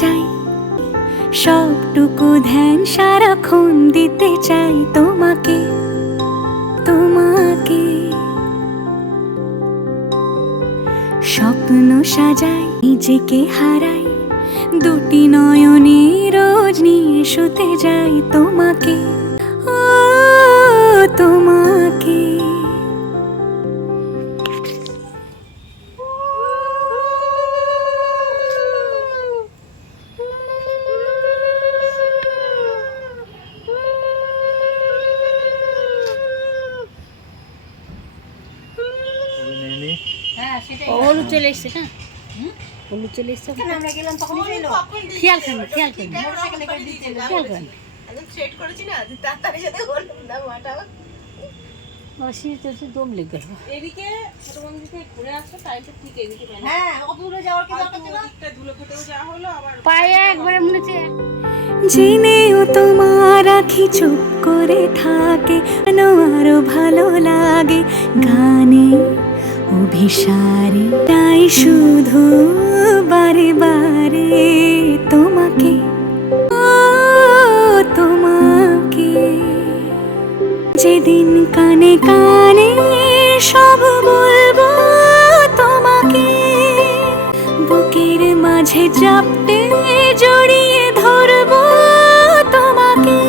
চাই, সবটুকু ধ্যান সারাক্ষণ দিতে চাই তোমাকে, তোমাকে। স্বপ্ন সাজাই, নিজেকে হারাই, দুটি নয়নে রোজ নিয়ে শুতে যাই তোমাকে, ও তোমাকে। হলুদ চলে এসছে, হ্যাঁ হলুদ চলে এসছে। আমরা গেলাম তখন খেয়াল করেন, খেয়াল করেন, খেয়াল করেন। সেট করেছি না, তাড়াতাড়ি সাথে বললাম না মাটা দম লেগে গেল। এদিকে ছোট মন্দিরকে ঘুরে আসো, টাইমটা ঠিক এদিকে পাই না। হ্যাঁ, অত দূরে যাওয়ার কি দরকার ছিল? একটা ধুলো খেতেও যাওয়া হলো, আবার পায়ে একবারে মনে হচ্ছে জেনেও তোমার আখি চুপ করে থাকে, কেন আরো ভালো লাগে গানে অভিসারে, তাই শুধু বারে বারে তোমাকে, ও তোমাকে। যেদিন কানে কানে সব বলবো তোমাকে, বুকের মাঝে চাপতে জড়িয়ে ধরবো তোমাকে।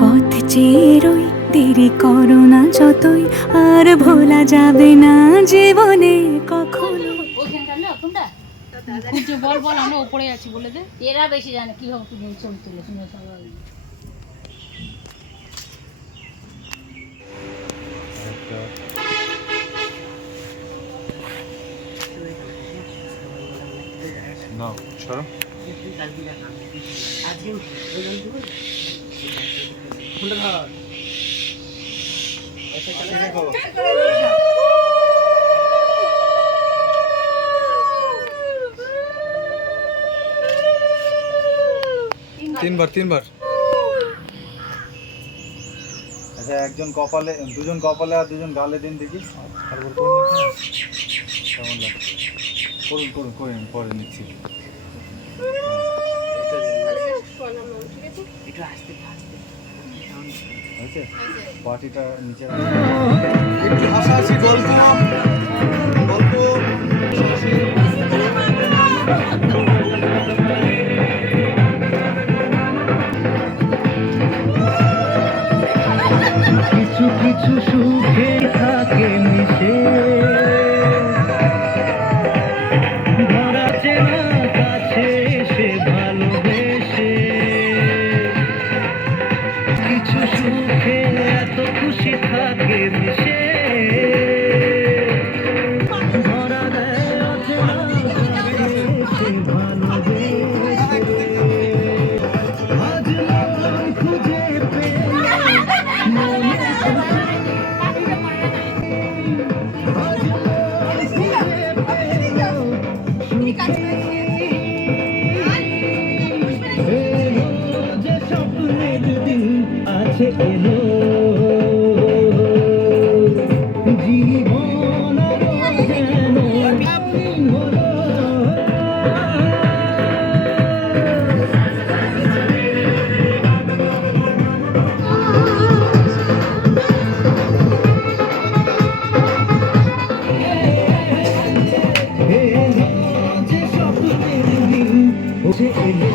পথ চেয়ে রই, দেরি করো না যতই, আর ভোলা যাবে না জীবনে কখনো। বল বল, আমরা উপরে আছি বলে দে। এরা বেশি জানে কিভাবে কি ছবি তুলে শুনে সবাই। নাও সরো। তিনবার তিনবার। আচ্ছা, একজন কপালে, দুজন কপালে আর দুজন গালে দিন দেখি। তারপর করুন না, কেমন লাগছে? করুন করুন করুন, পরে নিচ্ছি। হয়েছে? পার্টিটা নিচে একটু হাসাহাসি গল্প গল্প। কিছু কিছু সুখে থাকে মিশে, ধরা চেনা কাছে এসে ভালোবেসে। কিছু সুখে এত খুশি থাকে মিশে, ধরা দেয় অচেনা কাছে এসে ভালোবেসে। আজ মন খুঁজে পেল মনে যে স্বপ্নের দিন আছে এলো, জীবন যেন হলো। যে স্বপ্নের দিন উঠে এলো,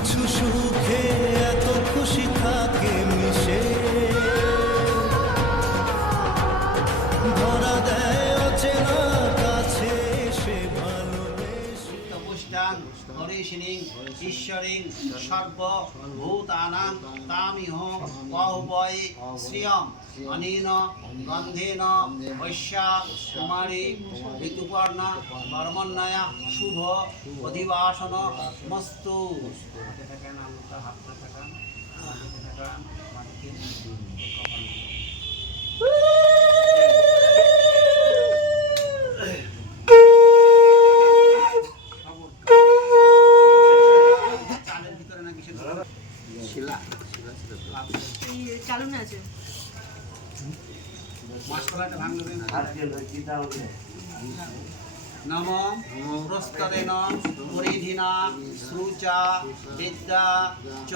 কিছু সুখে এত খুশি থাকে মিশে ধরা দেয় অচেনা কাছে সে ভালোবেসে পুষ্টাং হরিষিণীং ঈশ্বরিং সর্বভূতানাং তামিহ বাহুবয়ে শ্রিয়ং অনেন গন্ধেন বৈশ্যা কুমারী ঋতুপর্ণা কর্মণ্যয়া শুভ অধিবাসন মস্তু। নম প্রস্তদেন পরিধিনা শ্রুচা বিদ্যা চ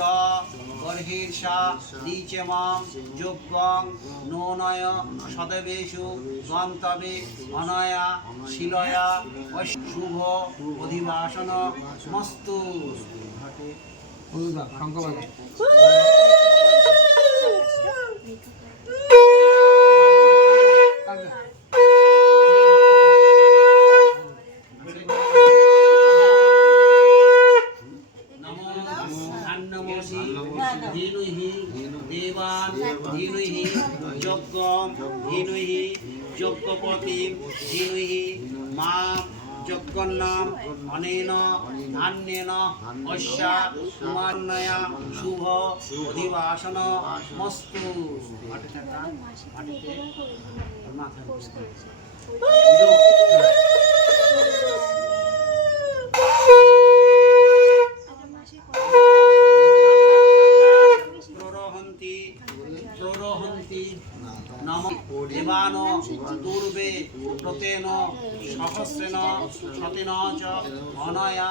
বর্হির্ষা দ্বিচেমং যজ্ঞং নোনয় সদেবেষু গন্তবে অনয়া শিলয়া শুভ অধিবাসন মস্তু। ধীনুহি দেবান ধীনুহি যজ্ঞম ধীনুহি যজ্ঞপতি ধীনুহি মাম যজ্ঞন্নাম অনেন ধান্যেন অস্যা কুমারণ্যয়া শুভ অধিবাসন মস্তু। প্ররহন্তি নম দেবান দুর্বে প্রতেন সহস্রেণ শতেন চ অনয়া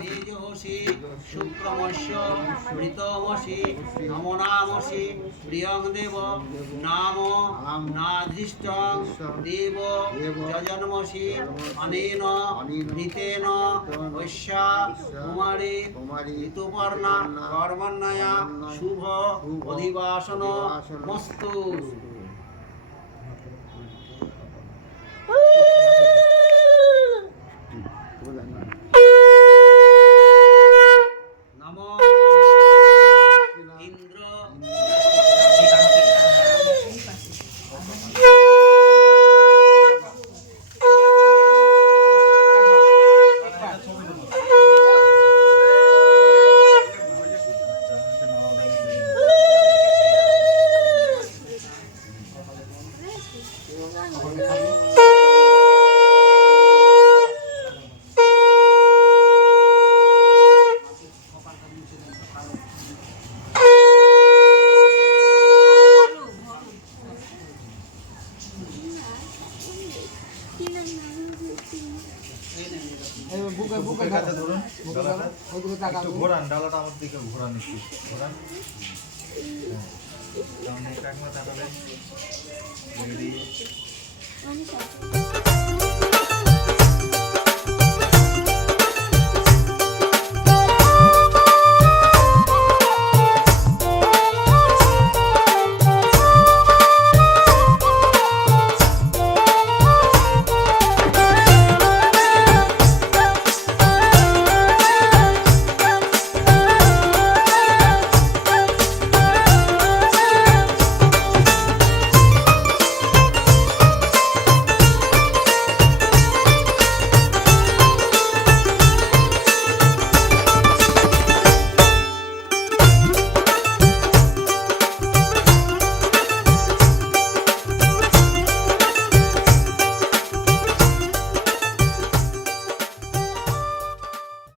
তেজসি শুক্রমস্য মৃতমসি নমনামসি প্রিয়ং দেব নাম নাধিষ্ঠং দেব যজন্মসি অনেন ঋতেন বৈশ্যা কুমারী ঋতুপর্ণা কর্মণ্যয়া শুভ অধিবাসন মস্তু। একটু ঘোরান ডালাটা আমার দিকে ঘোরান একটু ঘোরান। হ্যাঁ, তাকাবেন রেডি